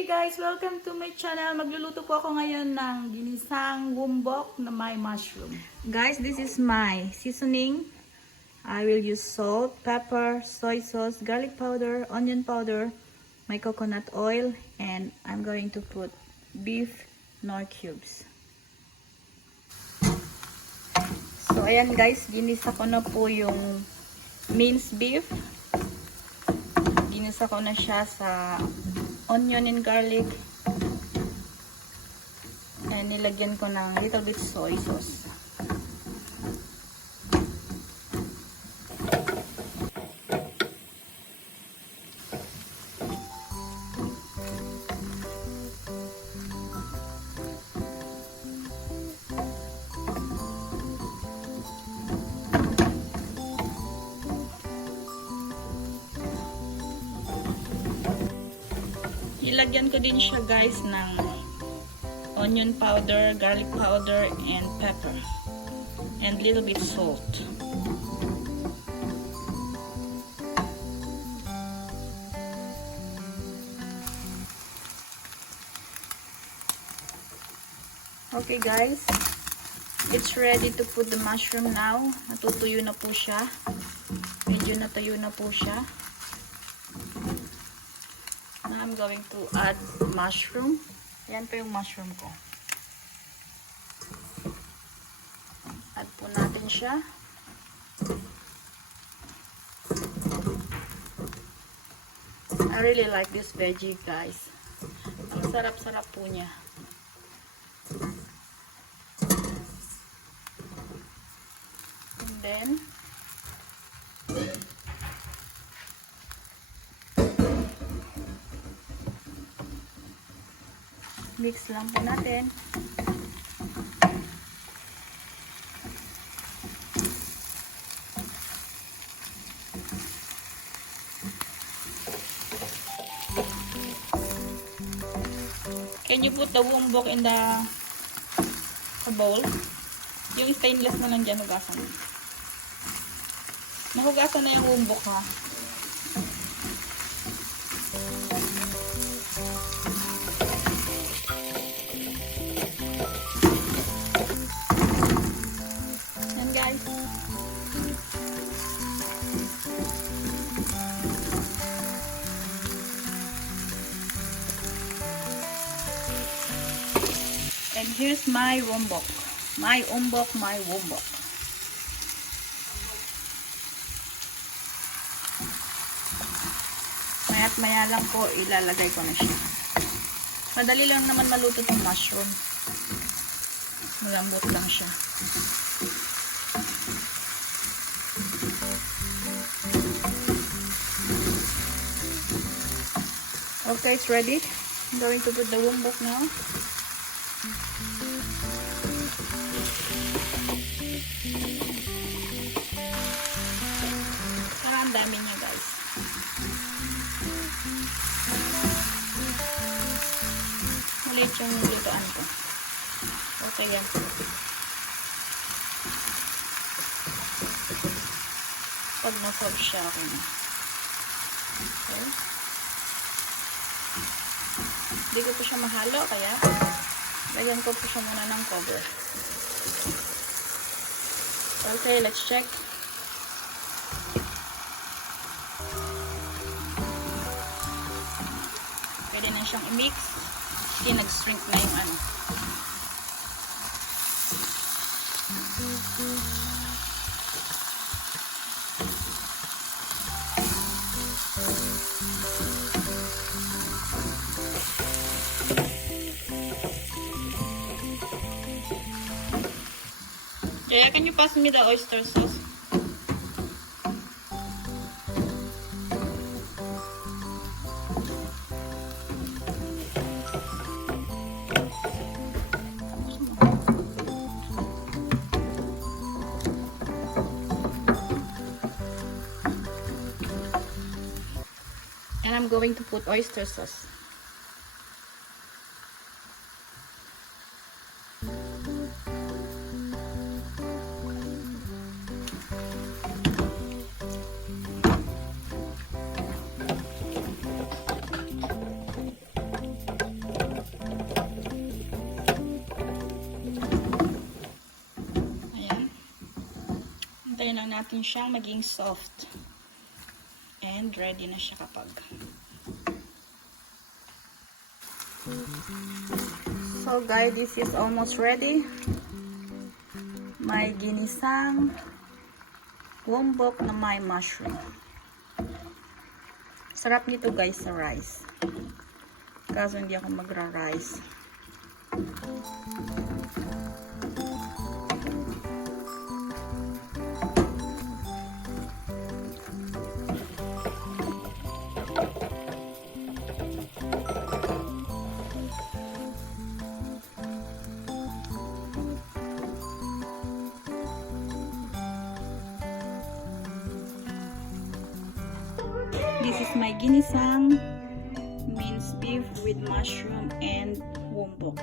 Hey guys, welcome to my channel. Magluluto po ako ngayon ng ginisang wombok na may mushroom. Guys, this is my seasoning. I will use salt, pepper, soy sauce, garlic powder, onion powder, my coconut oil, and I'm going to put beef nor cubes. So ayan guys, ginisa ko na po yung minced beef. Ginisa ko na siya sa onion and garlic. And nilagyan ko ng little bit soy sauce. Ilagyan ko din siya guys ng onion powder, garlic powder, and pepper. And little bit salt. Okay guys, it's ready to put the mushroom now. Natutuyo na po siya. Medyo natuyo na po siya. Now I'm going to add mushroom. Yan po yung mushroom ko. Add po natin siya. I really like this veggie guys. Ang sarap-sarap po niya. And then mix lang po natin. Can you put the wombok in the bowl? Yung stainless na lang dyan, hugasan. Nahugasan na yung wombok ha. And here's my wombok. My wombok. Maya't maya lang po, ilalagay ko na siya. Madali lang naman maluto itong mushroom. Malambot lang siya. Okay, it's ready. I'm going to put the wombok now. Parang ang dami niya guys. Ulit yung lutoan ko. Okay yan. Pag na-serve siya ako na. Okay. Hindi ko po siya mahalo kaya lagyan ko po siya muna ng cover. Okay, let's check. Pwede na siyang i-mix. Kasi nag-shrink na yung ano. Jaya, can you pass me the oyster sauce? And I'm going to put oyster sauce. Hintayin lang natin siyang maging soft. And ready na siya kapag. So guys, this is almost ready. May ginisang wombok na may mushroom. Sarap nito guys sa rice. Kaso hindi ako magra-rice. This is my ginisang minced beef with mushroom and wombok.